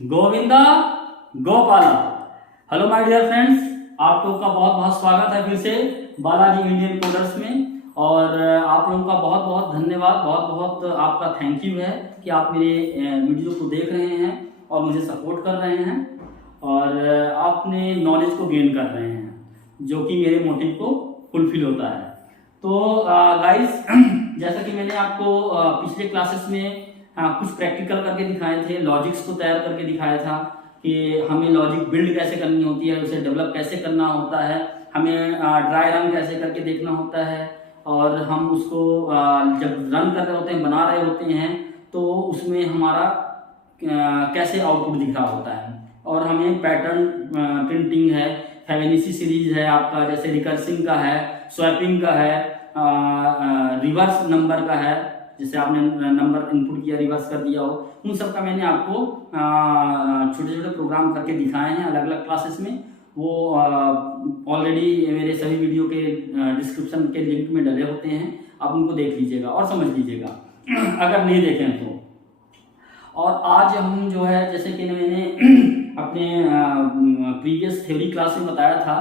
Govinda Gopala. Hello my dear friends, आप लोगों का बहुत बहुत स्वागत है फिर से बालाजी इंडियन कोडर्स में। और आप लोगों का बहुत बहुत धन्यवाद, बहुत बहुत आपका थैंक यू है कि आप मेरे वीडियो को देख रहे हैं और मुझे सपोर्ट कर रहे हैं और अपने नॉलेज को गेन कर रहे हैं, जो कि मेरे मोटिव को फुलफिल होता है। तो गाइस जैसा कि मैंने आपको पिछले क्लासेस में कुछ प्रैक्टिकल करके दिखाए थे, लॉजिक्स को तैयार करके दिखाया था कि हमें लॉजिक बिल्ड कैसे करनी होती है, उसे डेवलप कैसे करना होता है, हमें ड्राई रन कैसे करके देखना होता है और हम उसको जब रन कर रहे होते हैं, बना रहे होते हैं, तो उसमें हमारा कैसे आउटपुट दिख रहा होता है। और हमें पैटर्न प्रिंटिंग है, फेबेनेसी सीरीज है आपका, जैसे रिकर्सिंग का है, स्वैपिंग का है, रिवर्स नंबर का है, जैसे आपने नंबर इनपुट किया रिवर्स कर दिया हो, उन सब का मैंने आपको छोटे छोटे प्रोग्राम करके दिखाए हैं अलग अलग क्लासेस में। वो ऑलरेडी मेरे सभी वीडियो के डिस्क्रिप्शन के लिंक में डले होते हैं, आप उनको देख लीजिएगा और समझ लीजिएगा अगर नहीं देखें तो। और आज हम जो है, जैसे कि मैंने अपने प्रीवियस थ्योरी क्लास में बताया था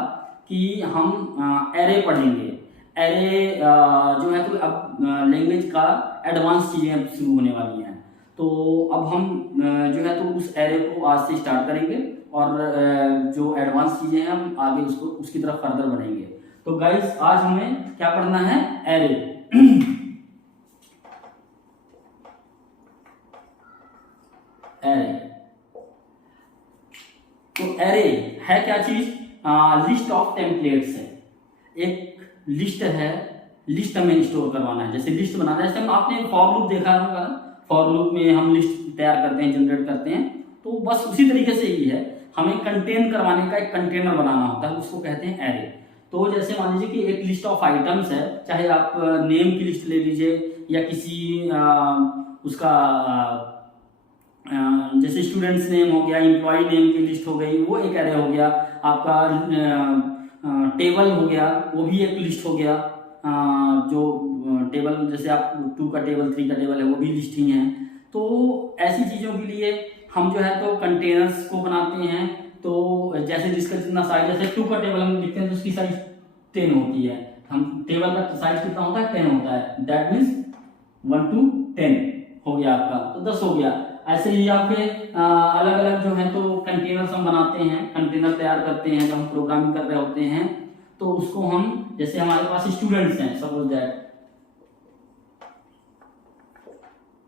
कि हम एरे पढ़ेंगे। एरे जो है तो अब लैंग्वेज का एडवांस चीज़ें अब शुरू होने वाली हैं, तो अब हम जो है तो उस एरे को आज से स्टार्ट करेंगे और जो एडवांस चीज़ें हैं हम आगे उसको उसकी तरफ फर्दर बढ़ेंगे। तो गाइस आज हमें क्या पढ़ना है? एरे। एरे तो एरे है क्या चीज? लिस्ट ऑफ टेम्पलेट्स है, एक लिस्ट है, लिस्ट हमें स्टोर करवाना है। जैसे लिस्ट बनाना है, जैसे हम आपने फॉर लूप देखा होगा, फॉर लूप में हम लिस्ट तैयार करते हैं, जनरेट करते हैं, तो बस उसी तरीके से ही है। हमें कंटेन करवाने का एक कंटेनर बनाना होता है, उसको कहते हैं एरे। तो जैसे मान लीजिए कि एक लिस्ट ऑफ आइटम्स है, चाहे आप नेम की लिस्ट ले लीजिए या किसी उसका जैसे स्टूडेंट्स नेम हो गया, एम्प्लॉय नेम की लिस्ट हो गई, वो एक एरे हो गया। आपका टेबल हो गया, वो भी एक लिस्ट हो गया। जो टेबल, जैसे आप 2 का टेबल, 3 का टेबल है, वो भी लिस्ट ही है। तो ऐसी चीज़ों के लिए हम जो है तो कंटेनर्स को बनाते हैं। तो जैसे जिसका जितना साइज, जैसे 2 का टेबल हम लिखते हैं तो उसकी साइज 10 होती है। हम टेबल का साइज कितना होता है? 10 होता है। दैट मीन्स 1 to 10 हो गया आपका, तो 10 हो गया। ऐसे ही आपके अलग अलग जो है तो कंटेनर्स हम बनाते हैं, कंटेनर तैयार करते हैं जब हम प्रोग्रामिंग कर रहे होते हैं। तो उसको हम, जैसे हमारे पास स्टूडेंट्स हैं, सपोज दैट,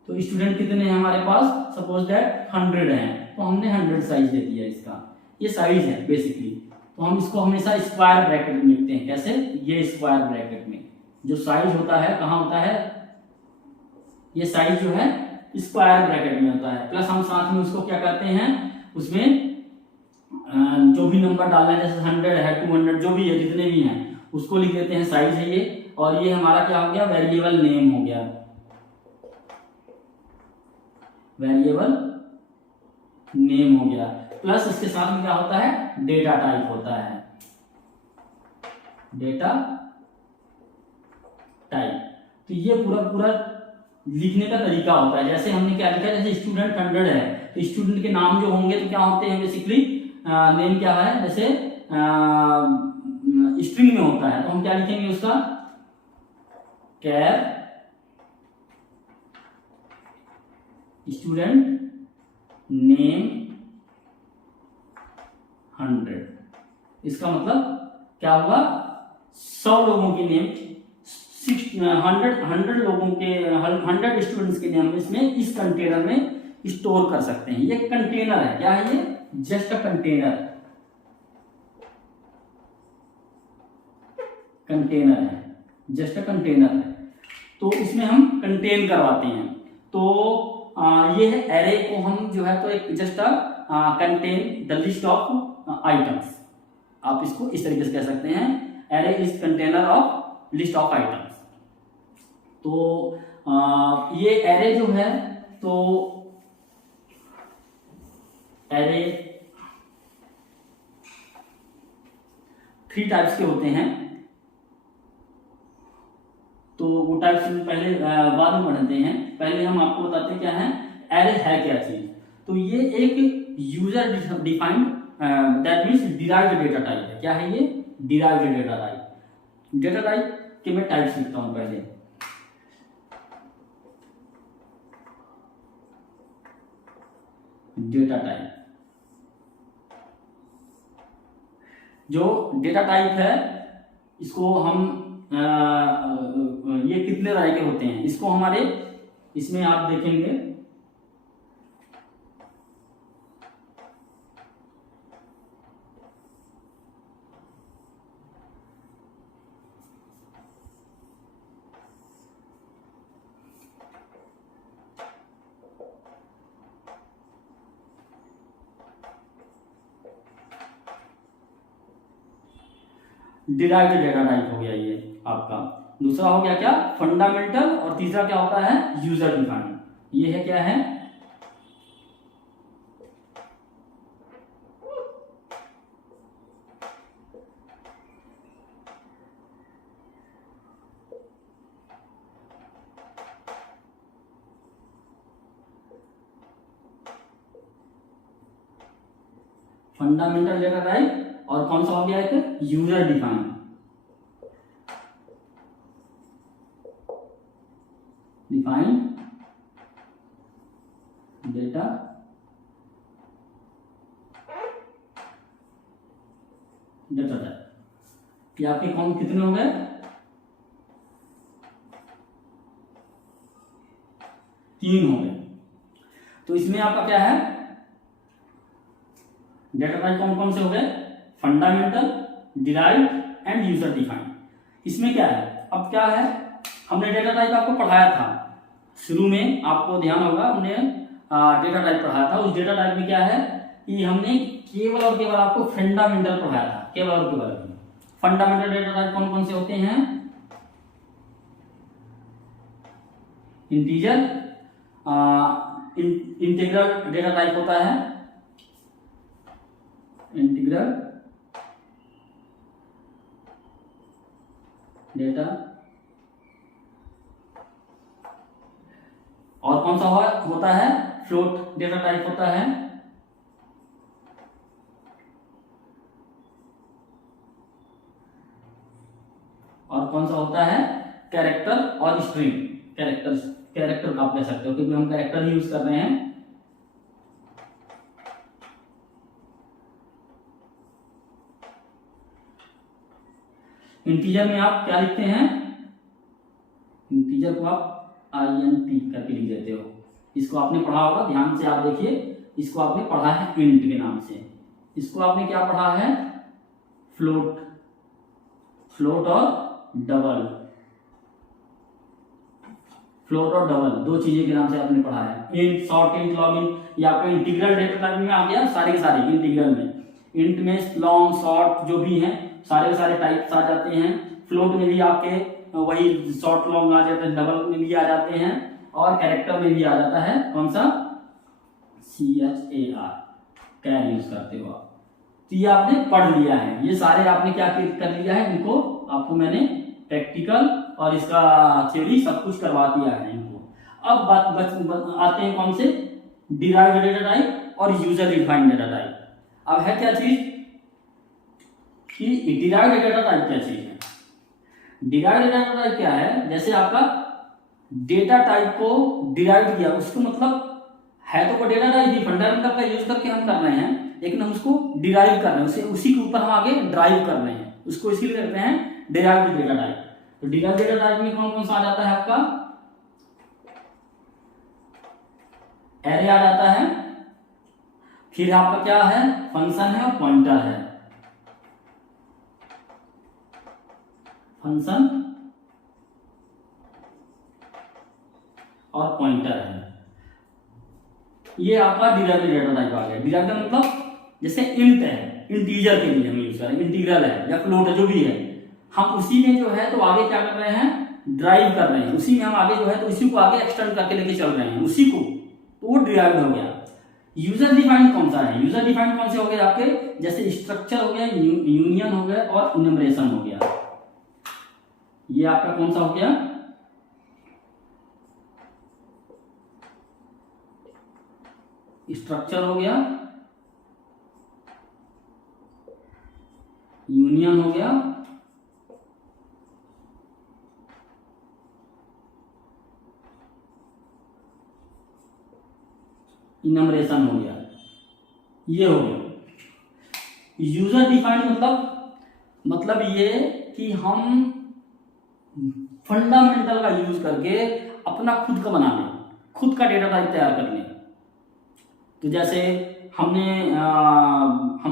तो स्टूडेंट कितने हैं हमारे पास? सपोज दैट 100 हैं, तो हमने 100 साइज दे दिया इसका। ये साइज है बेसिकली। तो हम इसको हमेशा स्क्वायर ब्रैकेट में लिखते हैं। कैसे? ये स्क्वायर ब्रैकेट में जो साइज होता है, कहाँ होता है? ये साइज जो है स्क्वायर ब्रैकेट में होता है। प्लस हम साथ में उसको क्या करते हैं, उसमें जो भी नंबर डालना है, जैसे 100 है, 200, जो भी है, जितने भी हैं, उसको लिख देते हैं, साइज है ये। और ये हमारा क्या हो गया? वेरिएबल नेम हो गया, वेरिएबल नेम हो गया। प्लस इसके साथ में क्या होता है? डेटा टाइप होता है, डेटा टाइप। तो ये पूरा पूरा लिखने का तरीका होता है। जैसे हमने क्या लिखा, जैसे स्टूडेंट 100 है, तो स्टूडेंट के नाम जो होंगे तो क्या होते हैं बेसिकली? नेम क्या है? जैसे स्ट्रिंग में होता है, तो हम क्या लिखेंगे उसका? कैर स्टूडेंट नेम 100। इसका मतलब क्या हुआ? 100 लोगों के नेम, 100 लोगों के, 100 स्टूडेंट्स के नेम इसमें इस कंटेनर में स्टोर कर सकते हैं। ये कंटेनर है। क्या है ये? जस्ट अ कंटेनर, कंटेनर है, जस्ट अ कंटेनर है। तो इसमें हम कंटेन करवाते हैं। तो ये है एरे को हम जो है तो एक just contain the list of items. आप इसको इस तरीके से कह सकते हैं, array is container of list of items. तो ये एरे जो है तो एरे 3 टाइप्स के होते हैं। तो वो टाइप्स पहले बाद में पढ़ते हैं। पहले हम आपको बताते हैं क्या है एरे है क्या चीज। तो ये एक user defined that means derived data type है। क्या है ये? Derived data type. Data type के मैं टाइप्स लिखता हूं पहले। डेटा टाइप, जो डेटा टाइप है इसको हम ये कितने तरह के होते हैं, इसको हमारे इसमें आप देखेंगे डिराइव्ड डेटा टाइप हो गया ये आपका। दूसरा हो गया क्या? फंडामेंटल। और तीसरा क्या होता है? User defined. ये है क्या है? Fundamental data type. और कौन सा हो गया? एक user defined. Defined data type. ये आपके कौन कितने हो गए? 3 हो गए। तो इसमें आपका क्या है? डेटा टाइप कौन कौन से हो गए? Fundamental, derived and user defined. इसमें क्या है? अब क्या है, हमने डेटा टाइप आपको पढ़ाया था शुरू में, आपको ध्यान होगा हमने डेटा टाइप पढ़ाया था। उस डेटा टाइप में क्या है कि हमने केवल और केवल आपको फंडामेंटल पढ़ाया था, केवल और केवल। फंडामेंटल डेटा टाइप कौन कौन से होते हैं? इंटीजर, इंटीग्रल डेटा टाइप होता है, इंटीग्रल डेटा। और कौन सा होता है? फ्लोट डेटा टाइप होता है। और कौन सा होता है? कैरेक्टर और स्ट्रिंग। कैरेक्टर आप कह सकते हो क्योंकि हम कैरेक्टर यूज कर रहे हैं। इंटीजर में आप क्या लिखते हैं? इंटीजर को आप INT करके लिख देते हो। इसको आपने पढ़ा होगा, ध्यान से आप देखिए, इसको आपने पढ़ा है इंट के नाम से। इसको आपने क्या पढ़ा है? फ्लोट। फ्लोट और डबल। फ्लोट और डबल दो चीजें के नाम से आपने पढ़ा है। Int, short int, long int. ये आपका इंटीग्रल डेटा टाइप में आ गया, सारे के सारे इंटीग्रल में। इंट में लॉन्ग, शॉर्ट जो भी हैं सारे के सारे टाइप्स आ जाते हैं। फ्लोट में भी आपके वही शॉर्ट लॉन्ग आ जाते हैं, डबल में भी आ जाते हैं, और कैरेक्टर में भी आ जाता है कौन सा? CHAR, कैर यूज करते हो आप। तो ये आपने पढ़ लिया है, ये सारे आपने क्या कर लिया है, इनको आपको मैंने प्रैक्टिकल और इसका थ्योरी सब कुछ करवा दिया है इनको। अब बात आते हैं कौन से? डिराइव्ड डेटा टाइप और यूजर डिफाइंड डेटा टाइप। अब है क्या चीज कि डिराइव्ड डेटा टाइप क्या चीज है? डिराइव्ड डेटा टाइप क्या है? जैसे आपका डेटा टाइप को डिराइव किया, उसको मतलब है तो वो डेटा टाइप ही, फंडामेंटल का यूज करके हम कर रहे हैं, लेकिन हम उसको डिराइव कर रहे हैं, उसी के ऊपर हम आगे ड्राइव कर रहे हैं, उसको इसीलिए करते हैं डिराइव्ड डेटा टाइप। तो डिराइव्ड डेटा टाइप में कौन कौन सा आ जाता है आपका? एरे आ जाता है, फिर आपका क्या है? फंक्शन है और पॉइंटर है। फंक्शन और पॉइंटर है। ये आपका डिराइव्ड डेटा टाइप आ गया। डिराइव्ड मतलब जैसे इंट है, इंटीजर के लिए हम यूज कर रहे हैं, इंटीग्रल है या फ्लोट है जो भी है, हम उसी में जो है तो आगे क्या कर रहे हैं? ड्राइव कर रहे हैं, उसी में हम आगे जो है तो उसी को आगे एक्सटेंड करके लेके चल रहे हैं उसी को, तो वो डिराइव्ड हो गया। यूजर डिफाइंड कौन सा है? यूजर डिफाइंड कौन से हो गए आपके? जैसे स्ट्रक्चर हो गया, यूनियन हो गया और इन्यूमरेशन हो गया। ये आपका कौन सा हो गया? स्ट्रक्चर हो गया, यूनियन हो गया, इनमरेशन हो गया, ये हो गया। यूजर डिफाइंड मतलब ये कि हम फंडामेंटल का यूज करके अपना खुद का बना लें, खुद का डेटा टाइप तैयार कर लें। तो जैसे हम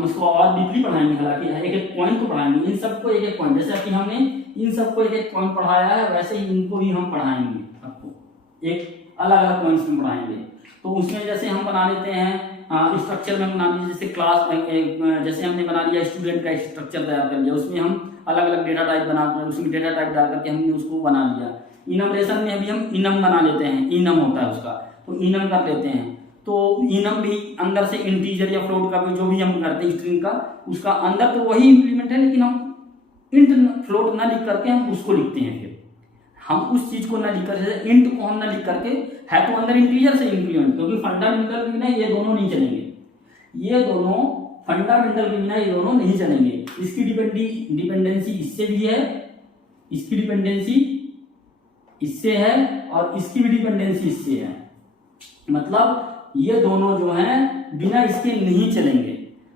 इसको और डीपली पढ़ाएंगे, हालांकि एक एक पॉइंट को पढ़ाएंगे, इन सबको एक एक पॉइंट, जैसे कि हमने इन सबको एक एक पॉइंट पढ़ाया है, वैसे ही इनको भी हम पढ़ाएंगे, आपको एक अलग अलग पॉइंट्स में पढ़ाएंगे। तो उसमें जैसे हम बना लेते हैं स्ट्रक्चर में बना लीजिए, जैसे क्लास जैसे हमने बना लिया स्टूडेंट का स्ट्रक्चर तैयार कर लिया, उसमें हम अलग अलग डेटा टाइप बना, उसमें डेटा टाइप डाल करके हमने उसको बना लिया। इनमरेशन में अभी हम इनम बना लेते हैं, इनम होता है उसका, तो इनम कर लेते हैं। तो इनम भी अंदर से इंटीजर या फ्लोट का भी जो भी हम करते हैं स्ट्रिंग का, उसका अंदर तो वही इंप्लीमेंट है, लेकिन हम इंट फ्लोट ना लिख करके हम उसको लिखते हैं। फिर हम उस चीज को ना लिख कर, जैसे इंट को हम ना लिख करके, है तो अंदर इंटीजर से इंप्लीमेंट, क्योंकि फंडामेंटल के बिना ये दोनों नहीं चलेंगे, ये दोनों फंडामेंटल के बिना ये दोनों नहीं चलेंगे। इसकी डिपेंडेंसी इससे भी है, इसकी डिपेंडेंसी इससे है, और इसकी भी डिपेंडेंसी इससे है। मतलब ये दोनों जो हैं बिना इसके नहीं चलेंगे।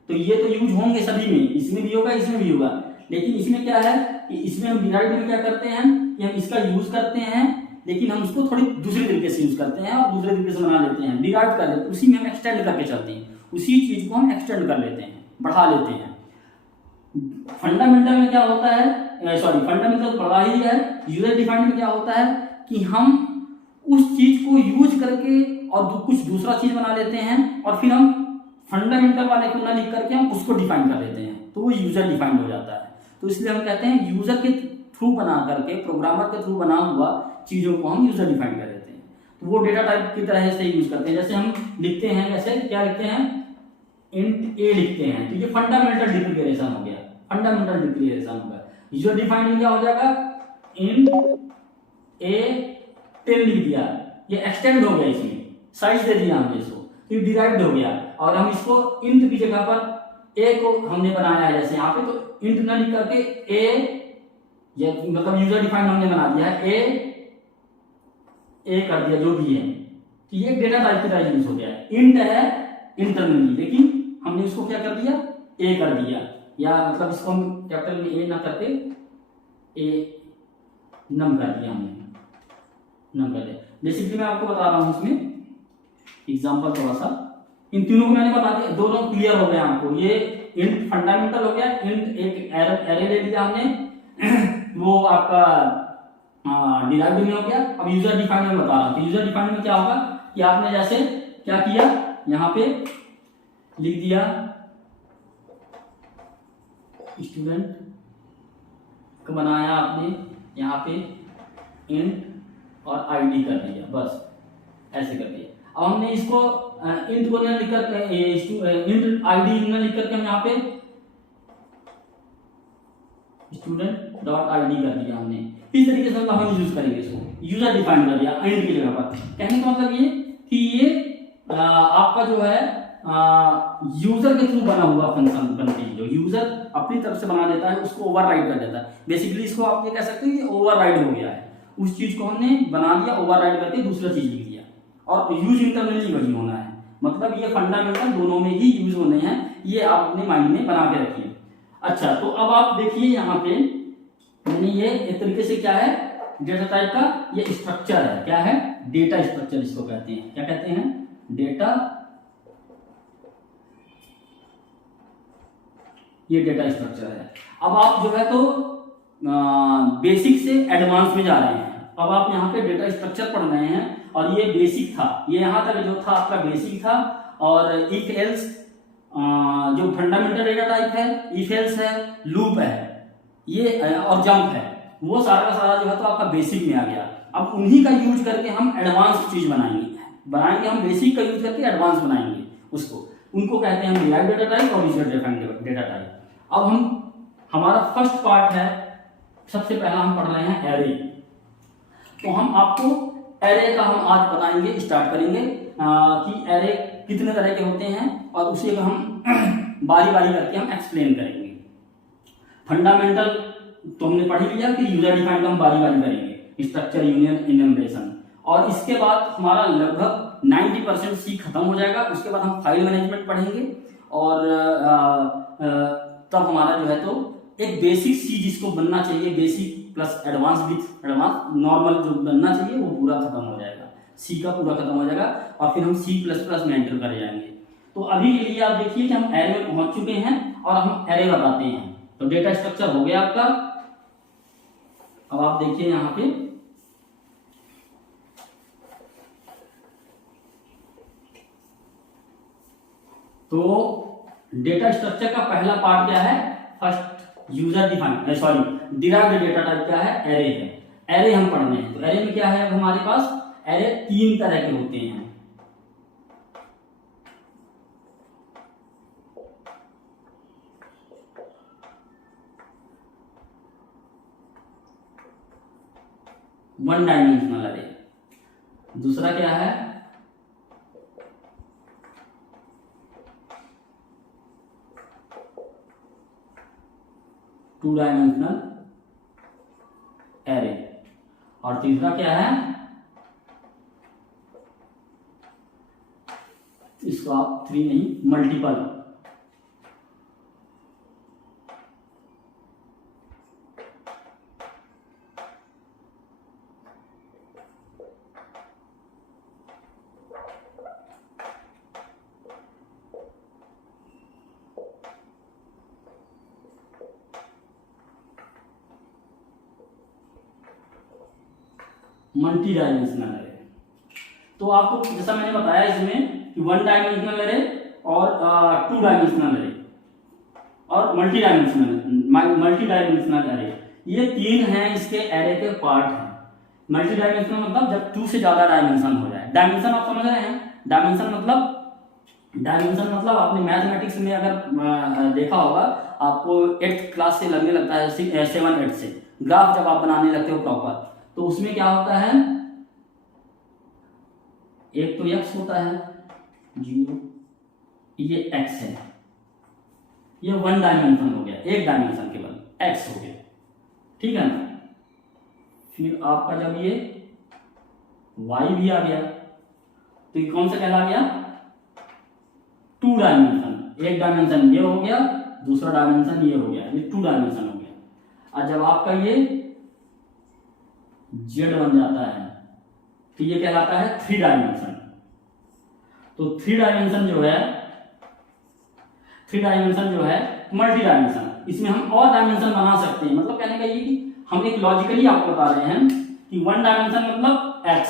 तो ये तो यूज होंगे सभी में, इसमें भी होगा, इसमें भी होगा, लेकिन इसमें क्या है कि इसमें हम डिराइव में क्या करते हैं कि हम इसका यूज करते हैं, लेकिन हम उसको थोड़ी दूसरे तरीके से यूज करते हैं और दूसरे तरीके से बना लेते हैं, डिराइव कर लेते हैं, उसी में हम एक्सटेंड करके चलते हैं, उसी चीज को हम एक्सटेंड कर लेते हैं, बढ़ा लेते हैं। फंडामेंटल में क्या होता है, फंडामेंटल पढ़ा ही है। यूजर डिफाइंड में क्या होता है कि हम उस चीज को यूज करके और कुछ दूसरा चीज बना लेते हैं, और फिर हम फंडामेंटल वाले को ना लिख करके हम उसको डिफाइन कर लेते हैं, तो वो यूजर डिफाइंड हो जाता है। तो इसलिए हम कहते हैं यूजर के थ्रू बना करके, प्रोग्रामर के थ्रू बना हुआ चीजों को हम यूजर डिफाइन कर लेते हैं। तो वो डेटा टाइप की तरह से यूज करते हैं। जैसे हम लिखते हैं, जैसे क्या लिखते हैं, इंट ए लिखते हैं, तो ये फंडामेंटल डिक्लेरेशन हो गया, फंडामेंटल डिक्लेरेशन हो गया। यूजर डिफाइंड में क्या हो जाएगा, इंट ए 10 लिख दिया, ये एक्सटेंड हो गया, इसमें साइज दे दिया हमने इसको, फिर डिराइव्ड हो गया, और हम इसको इंट की जगह पर ए को हमने बनाया है, जैसे यहाँ पे तो इंट ना लिख करके ए, ये मतलब यूजर डिफाइंड हमने बना दिया है, ए कर दिया जो भी है, तो ये डेटा टाइप की तरह यूज हो गया। इंट है इंटरनली, लेकिन हमने इसको क्या कर दिया, ए कर दिया, या मतलब इसको हम कैपिटल में ए ना करके ए नम कर दिया, हमने नम कर दिया। बेसिकली मैं आपको बता रहा हूं इसमें एग्जांपल थोड़ा सा, इन तीनों को मैंने बता दिया, दोनों क्लियर हो गए आपको। ये इंट फंडामेंटल हो गया, इंट एक एरे ले लिया हमने, वो आपका डिराइव्ड में हो गया। अब यूजर डिफाइंड में बता रहा हूं, तो यूजर डिफाइंड में क्या होगा कि आपने जैसे क्या किया, यहाँ पे लिख दिया स्टूडेंट को बनाया आपने, यहाँ पे इंट और आईडी कर दिया, बस ऐसे कर दिया। अब हमने इसको इंट को ना लिख कर, इंट आईडी ना लिख करके हम यहाँ पे स्टूडेंट डॉट आईडी कर दिया हमने। इस तरीके से हम यूज करेंगे इसको, यूजर डिफाइन कर दिया इंट की जगह पर। कहने का मतलब ये कि ये आपका जो है यूजर के थ्रू बना हुआ फंक्शन बनती है, जो यूजर अपनी तरफ से बना देता है उसको ओवरराइड कर देता है। बेसिकली इसको आप ये कह सकते हैं कि ओवरराइड हो गया है, उस चीज को हमने बना दिया, ओवरराइड करके दूसरा चीज लिख दिया, और यूज इंटरनली वही होना है। मतलब ये फंडामेंटल दोनों में ही यूज होने हैं, ये आप अपने माइंड में बना के रखिए। अच्छा, तो अब आप देखिए यहाँ पे मैंने ये एक तरीके से क्या है, डेटा टाइप का ये स्ट्रक्चर है, क्या है, डेटा स्ट्रक्चर इसको कहते हैं। क्या कहते हैं, डेटा, ये डेटा स्ट्रक्चर है। अब आप जो है तो बेसिक से एडवांस में जा रहे हैं। अब आप यहाँ पे डेटा स्ट्रक्चर पढ़ रहे हैं, और ये बेसिक था, ये यहाँ तक जो था आपका बेसिक था। और इफ एल्स जो फंडामेंटल डेटा टाइप है, इफ एल्स है, लूप है, ये और जंप है, वो सारा का सारा जो है तो आपका बेसिक में आ गया। अब उन्हीं का यूज करके हम एडवांस चीज बनाएंगे हम बेसिक का यूज करके एडवांस बनाएंगे उसको, उनको कहते हैं हम डिराइव्ड डेटा टाइप और यूजर डिफाइंड डेटा टाइप। अब हमारा फर्स्ट पार्ट है, सबसे पहला हम पढ़ रहे हैं एरे। तो हम आपको एरे का हम आज बताएंगे, स्टार्ट करेंगे कि एरे कितने तरह के होते हैं, और उसे हम बारी बारी करके हम एक्सप्लेन करेंगे। फंडामेंटल तो हमने पढ़ ही लिया कि यूजर डिफाइंड हम बारी बारी करेंगे, स्ट्रक्चर, यूनियन, इनम्बरेशन, और इसके बाद हमारा लगभग 90% सी खत्म हो जाएगा। उसके बाद हम फाइल मैनेजमेंट पढ़ेंगे, और तब हमारा जो है तो एक बेसिक सी जिसको बनना चाहिए, basic plus advance with advance normal जो बनना चाहिए वो पूरा खत्म हो जाएगा, सी का पूरा खत्म हो जाएगा, और फिर हम C++ में एंटर कर जाएंगे। तो अभी के लिए आप देखिए कि हम एरे में पहुंच चुके हैं और हम एरे बताते हैं। तो डेटा स्ट्रक्चर हो गया आपका। अब आप देखिए यहाँ पे तो डेटा स्ट्रक्चर का पहला पार्ट क्या है, first user defined derived data type क्या है, एरे है। एरे हम पढ़ने हैं। तो एरे में क्या है, अब हमारे पास एरे 3 तरह के होते हैं। वन डायमेंशनल एरे, दूसरा क्या है, टू डायमेंशनल एरे, और तीसरा क्या है, इसको आप 3 नहीं, मल्टीपल। Multi dimensional array. तो आपको जैसा मैंने बताया इसमें कि 1 डायमेंशनल एरे और 2 डायमेंशनल एरे और मल्टी डायमेंशनल एरे, ये 3 हैं इसके एरे के पार्ट हैं। मल्टी डायमेंशनल मतलब जब 2 से ज्यादा डायमेंशन हो जाए। डायमेंशन आप समझ रहे हैं, डायमेंशन मतलब आपने मैथमेटिक्स में अगर देखा होगा, आपको 8th क्लास से लगने लगता है, 7 8 से ग्राफ जब आप बनाने लगते हो प्रॉपर, तो उसमें क्या होता है, एक तो x होता है 0, ये x है, ये 1 डायमेंशन हो गया, एक डायमेंशन केवल x हो गया, ठीक है ना। फिर आपका जब ये y भी आ गया तो ये कौन सा कहला गया, 2 डायमेंशन। एक डायमेंशन ये हो गया, दूसरा डायमेंशन ये हो गया, ये 2 डायमेंशन हो गया। और जब आपका ये z बन जाता है तो ये कहलाता है 3 डायमेंशन। तो 3 डायमेंशन जो है मल्टी डायमेंशन। इसमें हम और डायमेंशन बना सकते हैं। मतलब कहने का ये कि हम एक लॉजिकली आपको बता रहे हैं कि 1 डायमेंशन मतलब x,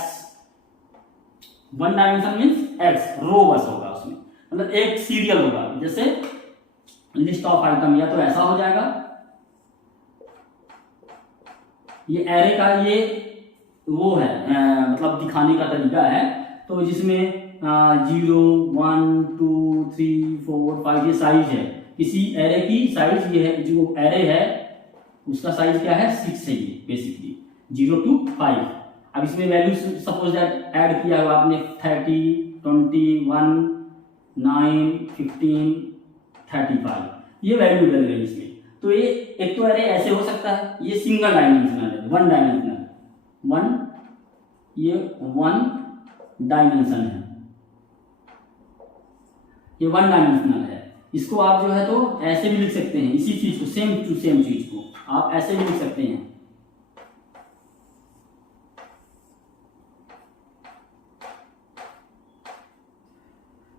1 डायमेंशन मीन्स x, रो बस होगा उसमें, मतलब एक सीरियल होगा। जैसे लिस्ट ऑफ आइटम, या तो ऐसा हो जाएगा, ये एरे का ये वो है मतलब दिखाने का तरीका है। तो जिसमें 0 1 2 3 4 5 ये साइज है, किसी एरे की साइज ये है, जो एरे है उसका साइज क्या है, 6 है ये बेसिकली, 0 to 5। अब इसमें वैल्यू सपोज दैट ऐड किया हुआ आपने 30 21 9 15 35, ये वैल्यू डल गई इसमें। तो ये एक तो एरे ऐसे हो सकता है, ये सिंगल डायमेंशनल है, 1 डायमेंशनल, 1 ये 1 डायमेंशन है, ये 1 डायमेंशनल है। इसको आप जो है तो ऐसे भी लिख सकते हैं, इसी चीज को, सेम टू सेम चीज को आप ऐसे भी लिख सकते हैं।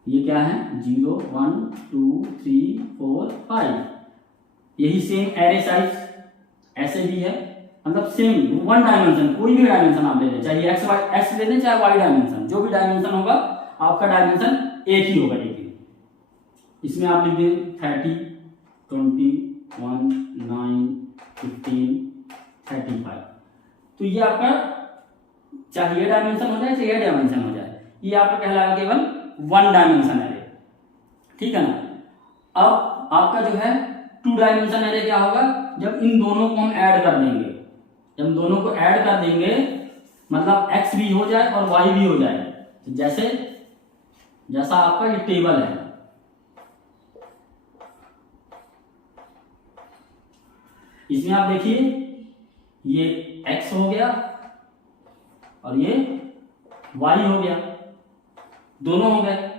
ये क्या है, 0 1 2 3 4 5, यही सेम एरे साइज ऐसे भी है, मतलब सेम 1 डायमेंशन। कोई भी डायमेंशन आप ले लें, चाहे एक्स ले लें, चाहे वाई डायमेंशन, जो भी डायमेंशन होगा आपका डायमेंशन एक ही होगा। लेकिन इसमें आप लिख दें 30 21 9 15 35, तो ये आपका चाहे ये डायमेंशन हो जाए चाहे ये डायमेंशन हो जाए, ये आपका कहलाएगा केवल 1 डायमेंशन एरे, ठीक है ना। अब आपका जो है 2 डायमेंशन एरे क्या होगा, जब इन दोनों को हम ऐड कर देंगे, जब दोनों को ऐड कर देंगे मतलब x भी हो जाए और y भी हो जाए। तो जैसे जैसा आपका ये टेबल है, इसमें आप देखिए ये x हो गया और ये y हो गया, दोनों हो गए।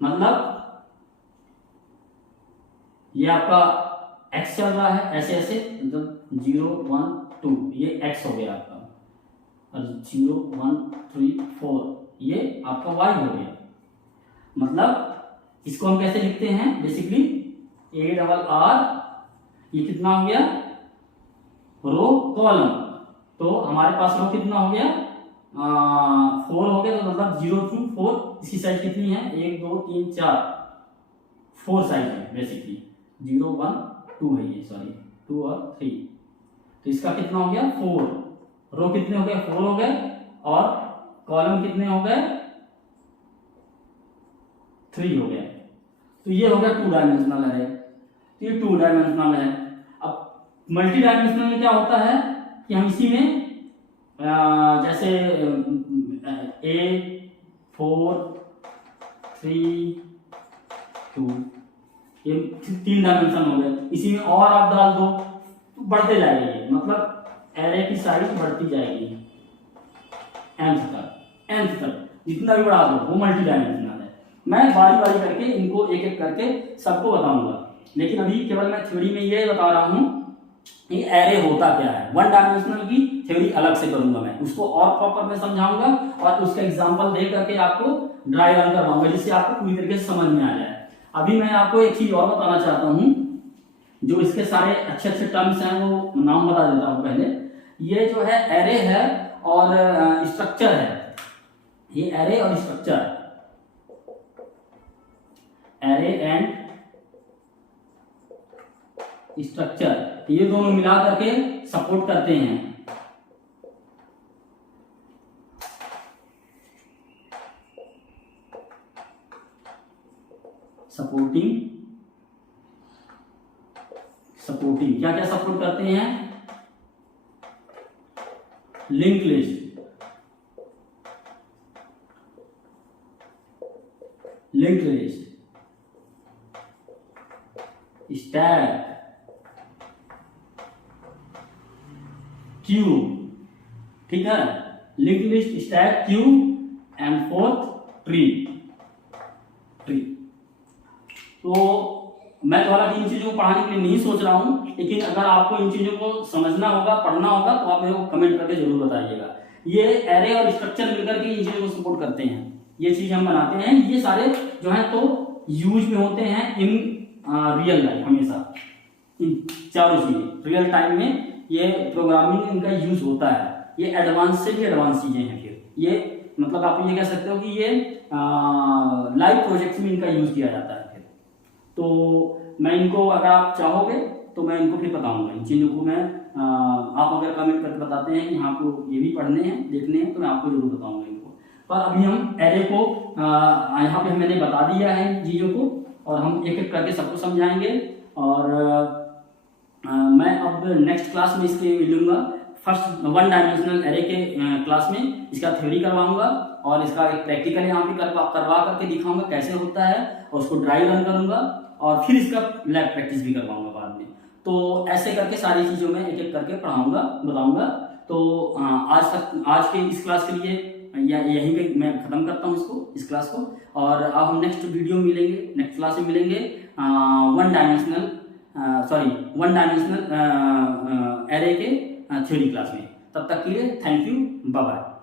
मतलब ये आपका x चल रहा है ऐसे ऐसे, मतलब 0 1 2 ये x हो गया आपका, और 0 1 3 4 ये आपका y हो गया। मतलब इसको हम कैसे लिखते हैं, बेसिकली A डबल R, ये कितना हो गया, रो कॉलम। तो हमारे पास रो कितना हो गया, 4 हो गया। तो मतलब 0 2 4, इसकी साइज कितनी है, 1 2 3 4, 4 साइज है बेसिकली, 0 1 2 है ये, सॉरी 2 और 3। तो इसका कितना हो गया 4, रो कितने हो गए 4 हो गए, और कॉलम कितने हो गए 3 हो गए। तो ये हो गया 2 डायमेंशनल है। तो ये 2 डायमेंशनल है। अब मल्टी डायमेंशनल में क्या होता है कि हम इसी में जैसे A 4 3 2 ये 3 डायमेंशन हो गए। इसी में और आप डाल दो तो बढ़ते जाएगी, मतलब एरे की साइज बढ़ती जाएगी nth तक जितना भी बढ़ा दो वो मल्टी डायमेंशनल है। मैं बारी बारी करके इनको एक एक करके सबको बताऊंगा, लेकिन अभी केवल मैं थ्योरी में ये बता रहा हूँ कि एरे होता क्या है। 1 डायमेंशनल की थ्योरी अलग से करूंगा, मैं उसको और प्रॉपर में समझाऊंगा और उसका एग्जांपल दे करके आपको ड्राई रन करवाऊंगा, जिससे आपको पूरी तरीके से समझ में आ जाए। अभी मैं आपको एक चीज और बताना चाहता हूँ, जो इसके सारे अच्छे अच्छे टर्म्स हैं वो नाम बता देता हूँ पहले। ये जो है एरे है और स्ट्रक्चर है, ये एरे और स्ट्रक्चर, एरे एंड स्ट्रक्चर, ये दोनों मिला करके सपोर्ट करते हैं। सपोर्टिंग क्या क्या सपोर्ट करते हैं, लिंक लिस्ट, स्टैक, क्यू, ठीक है, link list, stack, Q and fourth tree. तो मैं द्वारा इन चीजों को पढ़ाने के लिए नहीं सोच रहा हूं, लेकिन अगर आपको इन चीजों को समझना होगा, पढ़ना होगा, तो आप मेरे को कमेंट करके जरूर बताइएगा। ये एरे और स्ट्रक्चर मिलकर के इन चीजों को सपोर्ट करते हैं, ये चीज हम बनाते हैं। ये सारे जो है तो यूज में होते हैं इन रियल लाइफ, हमेशा इन चारों चीजें रियल टाइम में ये प्रोग्रामिंग इनका यूज होता है। ये एडवांस से भी एडवांस चीजें हैं। फिर ये मतलब आप ये कह सकते हो कि ये लाइव प्रोजेक्ट्स में इनका यूज किया जाता है। फिर तो मैं इनको अगर आप चाहोगे तो मैं इनको फिर बताऊंगा, इन चीज़ों को मैं आप अगर कमेंट करके बताते हैं कि हाँ आपको ये भी पढ़ने हैं, देखने हैं, तो मैं आपको जरूर बताऊंगा इनको। पर अभी हम एरे को यहाँ पे मैंने बता दिया है चीज़ों को, और हम एक एक करके सबको समझाएंगे। और मैं अब नेक्स्ट क्लास में इसके लूँगा, फर्स्ट 1 डायमेंशनल एरे के क्लास में इसका थ्योरी करवाऊंगा, और इसका एक प्रैक्टिकल यहाँ पे करवा करके दिखाऊंगा कैसे होता है, और उसको ड्राई रन करूंगा, और फिर इसका लैब प्रैक्टिस भी करवाऊंगा बाद में। तो ऐसे करके सारी चीज़ों में एक एक करके पढ़ाऊंगा, बताऊंगा। तो आज के इस क्लास के लिए यहीं पे मैं ख़त्म करता हूँ इस क्लास को, और अब हम नेक्स्ट वीडियो मिलेंगे, नेक्स्ट क्लास में मिलेंगे 1 डायमेंशनल एरे के थ्योरी क्लास में। तब तक के लिए थैंक यू, बाय बाय।